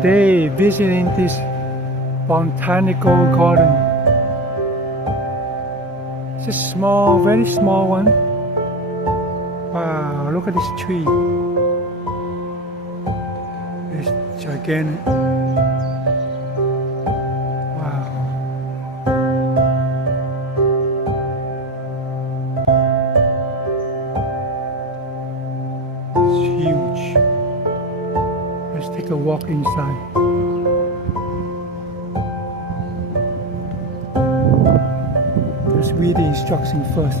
today visiting this botanical garden. It's a small, very small one. Wow, look at this tree. It's gigantic. Wow. It's huge. Let's take a walk inside. Let's read the instructions first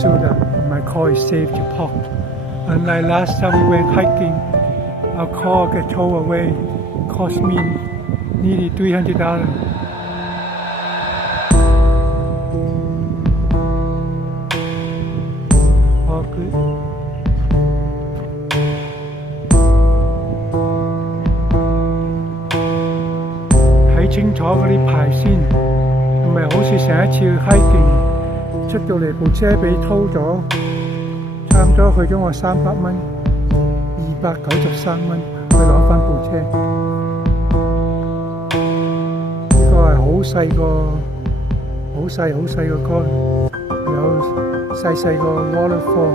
so that my car is safe to park. Unlike last time we went hiking, our car got towed away. Cost me nearly $300. All good.睇清楚嗰啲牌先，唔係好似上一次 hiking 出到嚟部車俾偷咗，差唔多去咗我300蚊，293蚊去攞翻部車。呢個係好細個garden，有細個 Waterfall。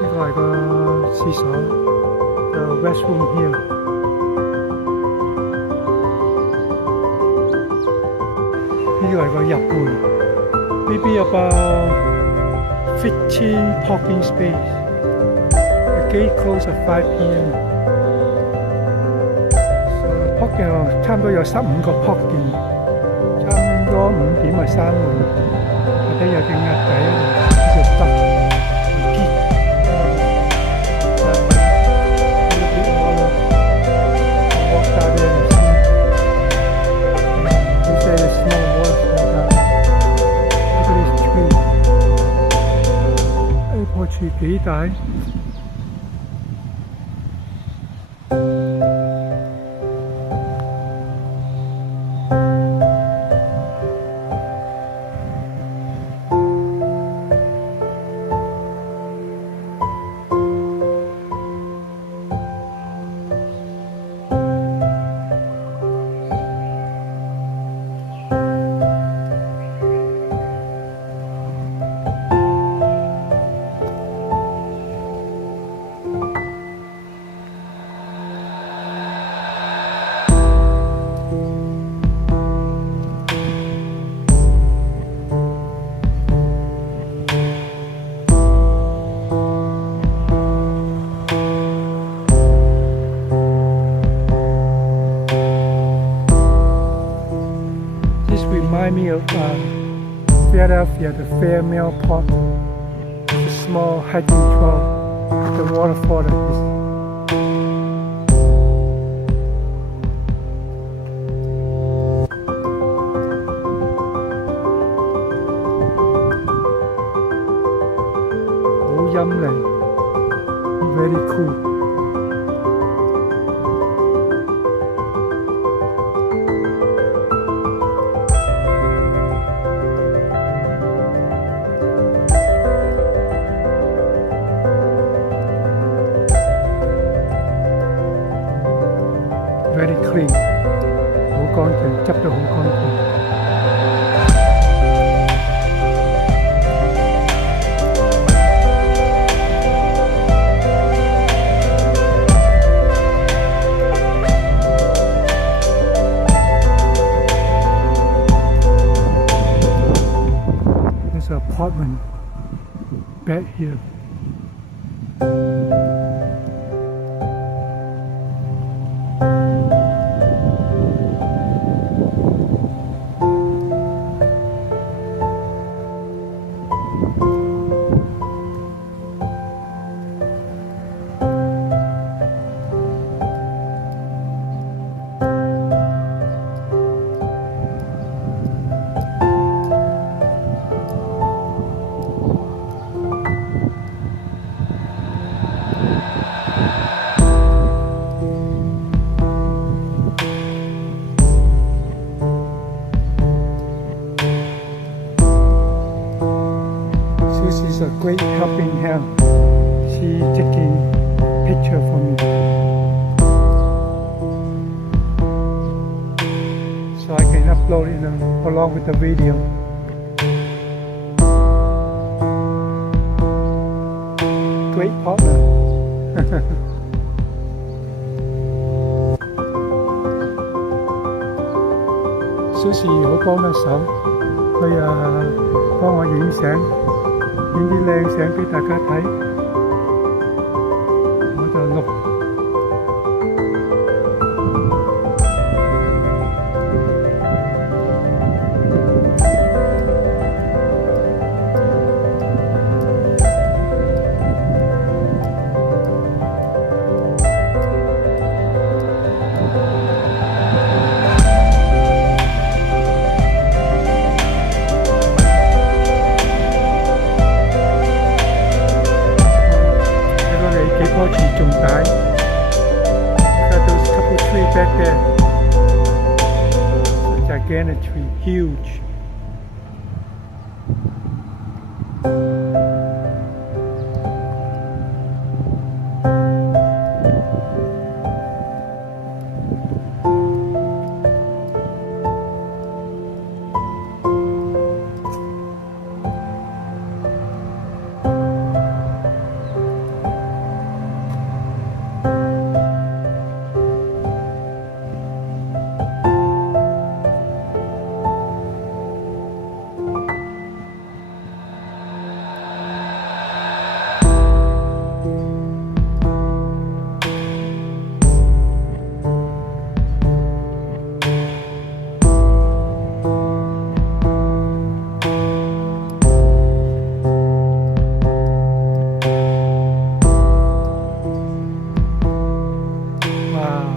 呢個係個廁所，有 restroom here。呢個係個入門 ，maybe about 15 parking space. The gate closes at 5 p.m. So parking 差唔多有15個 parking， 差唔多5點就閂門，或者有啲鴨仔就得。樹幾大？Remind me of Philadelphia, the Fairmount Park, the small hiking trail, the waterfall like this. Very cool. Very clean. 好乾淨，執得好乾淨。There's an apartment bed here. is a great helping hand. She taking picture for me. uploading them along with the video. Great partner. Susie 好幫得手，佢幫我影相，影啲靚相俾大家睇，我就錄。仲大 got those couple trees back there. It's a gigantic tree, huge.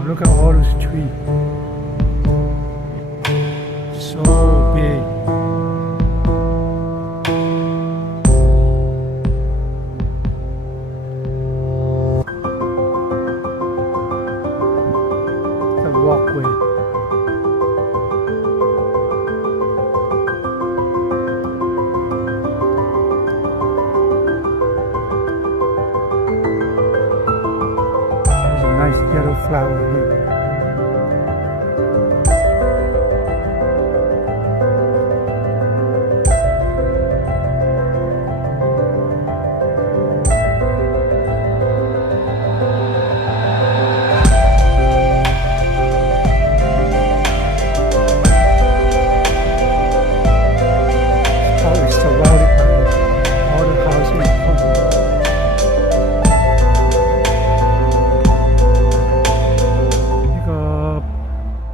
Look at all those trees. So big. The walkway. There's a nice yellow flower here.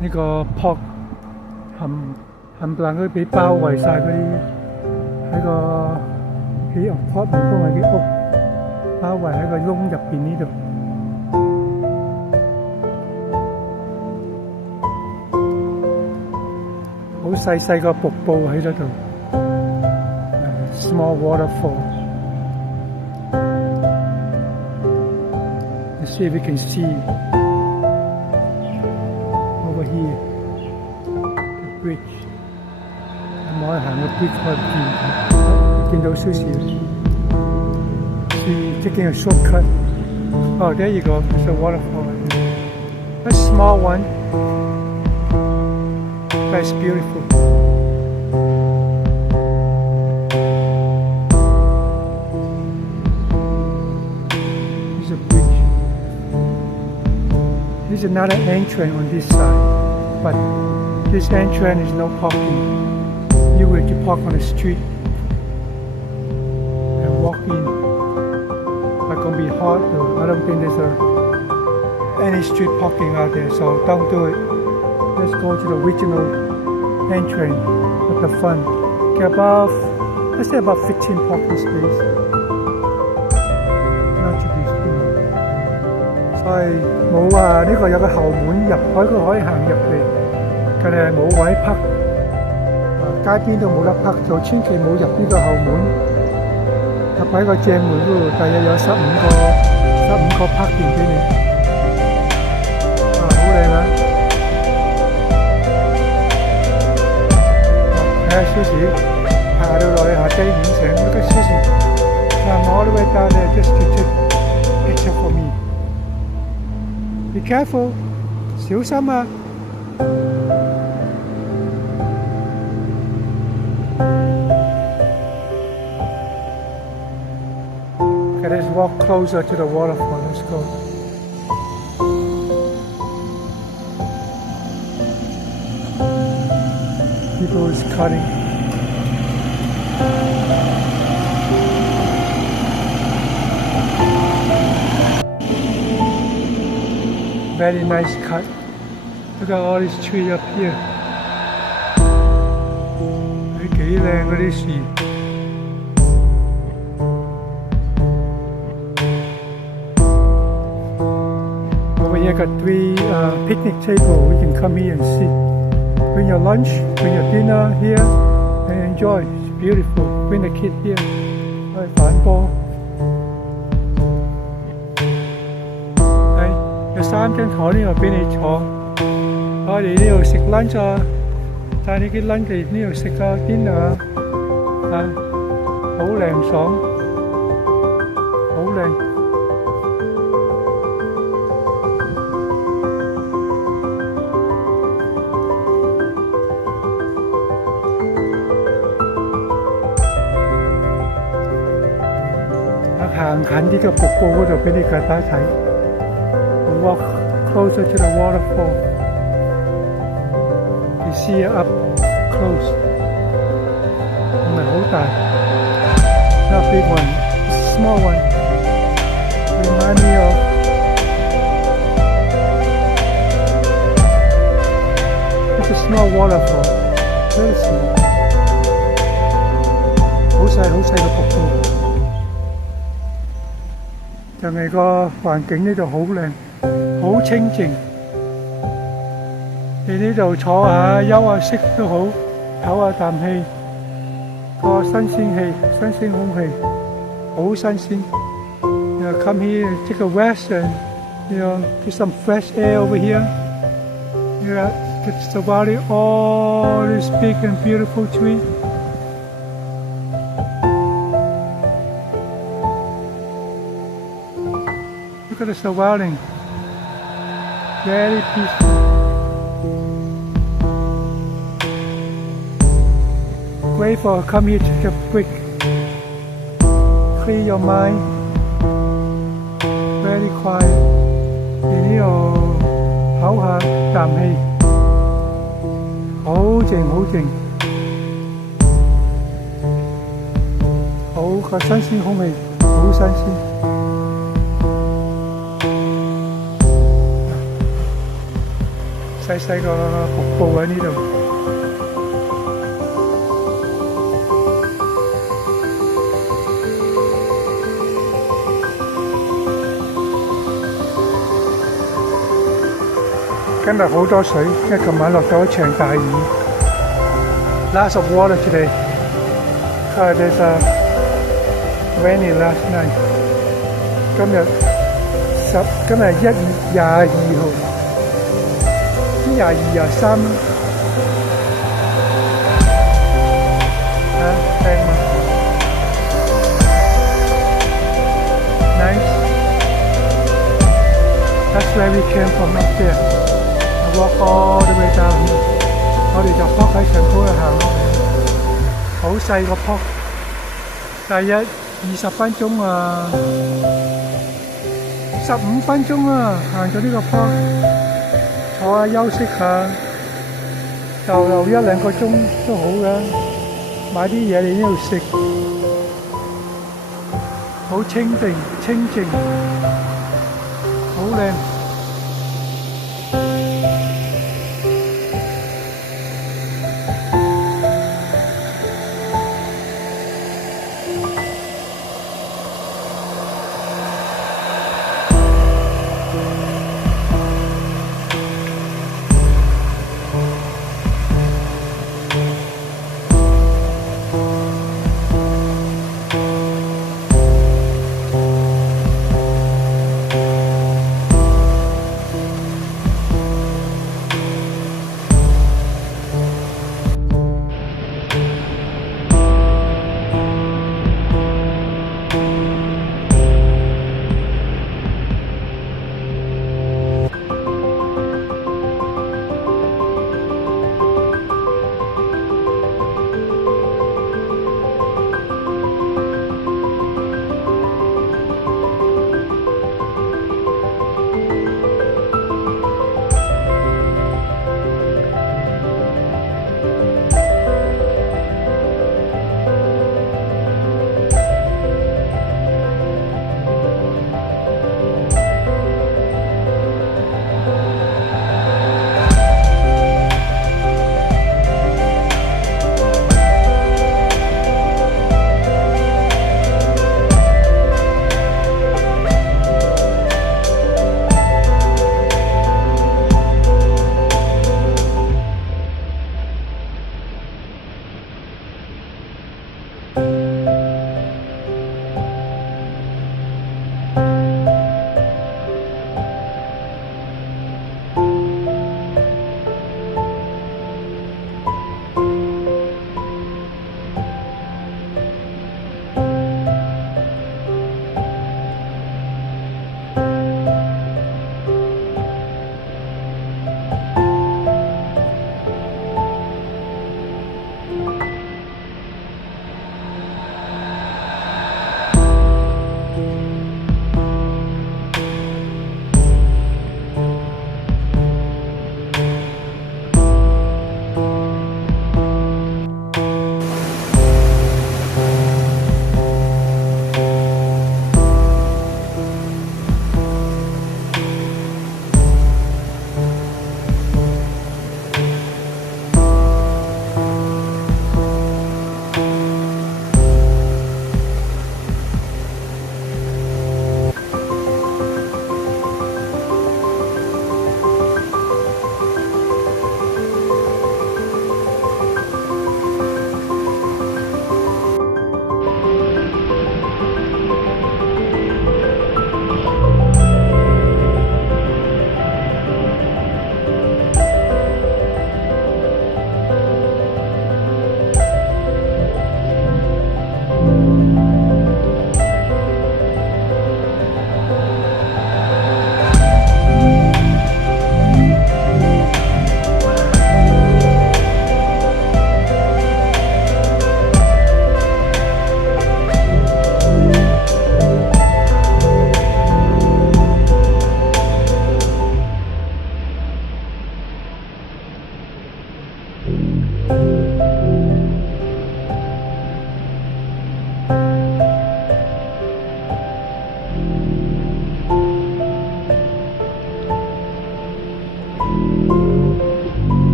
呢個坡冚唪唥都俾包圍晒嗰啲喺個起坡唔通係啲屋包圍喺個窿入邊呢度。好細細個瀑布喺嗰度 ，small waterfall. Let's see if we can see. Over here, the bridge. 我係行個 bridge 開見到少少。See, taking a shortcut. Oh, there you go. There's a waterfall. A small one. That's beautiful. There's a bridge. There's another entrance on this side, but this entrance is no parking. You will to park on the street and walk in. It's gonna be hard though. I don't think there's any street parking out there, so don't do it. Let's go to the original entrance at the front. Okay, let's say about 15 parking spaces. Not too big. 所以冇話呢個有個後門入海，佢可以行入嚟，但係冇位泊。街邊都冇得泊，就千祈冇入呢個後門，入喺個正門嗰度，大約有15個泊點俾你。好靚啊！睇下少少，爬到落去下低影相。Look at Susie. I'm all the way down there just to take picture for me. Be careful. 小心啊！ walk closer to the waterfall. Let's go. People is cutting. Very nice cut. Look at all this tree up here. 幾靚嗰啲樹。Over here got 3 picnic table. We can come here and sit. Bring your lunch, bring your dinner here, and enjoy. It's beautiful. Bring the kid here. 去反波。有3張台呢度俾你坐。我哋呢度食 lunch 啊，帶你啲 lunch 嚟呢度食啊 dinner 啊，好涼爽，好靚。行近啲嘅瀑布嗰度俾你大家睇。Walk closer to the waterfall. You see it up close. 唔係好大 ，not big one, it's a small one. Remind me of it's a small waterfall. Very small. 好細嘅瀑布。就係個環境呢度好靚，好清靜。你呢度坐下休下息都好，唞下啖氣，個新鮮氣、新鮮空氣，好新鮮。Come here, take a rest and get some fresh air over here. Get surrounded all this big and beautiful tree. Look at the surrounding. Very peaceful. Great for come here to take a break. Clear your mind. Very quiet. 你呢度唞下啖氣，好靜好靜，好個新鮮空氣，好新鮮。細細個瀑布喺呢度。今日好多水，因為琴晚落咗一場大雨。Lots of water today. There's a rainy last night. 今日1月22號。22、23靚嘛 ？Nice. That's where we came from up there. I walk all the way down here. 我哋就撲喺上高度行落去，好細個撲，大約20分鐘啊，15分鐘啊，行咗呢個坡。坐下休息下，逗留1-2個鐘都好㗎。買啲嘢嚟呢度食，好清靜，好靚。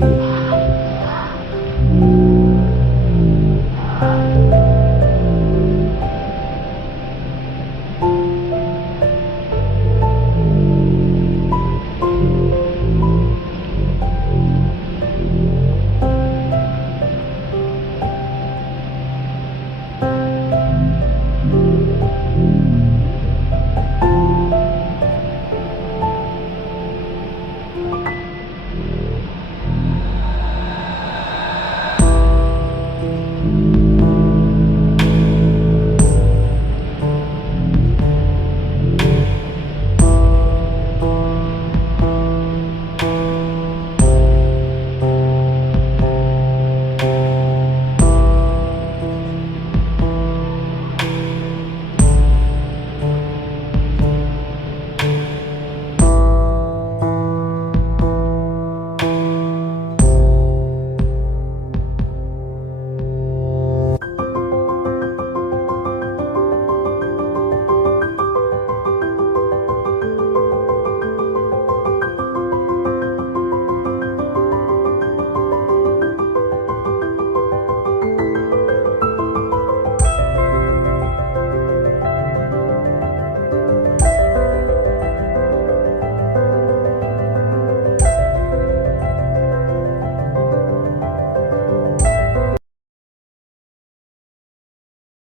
Wow.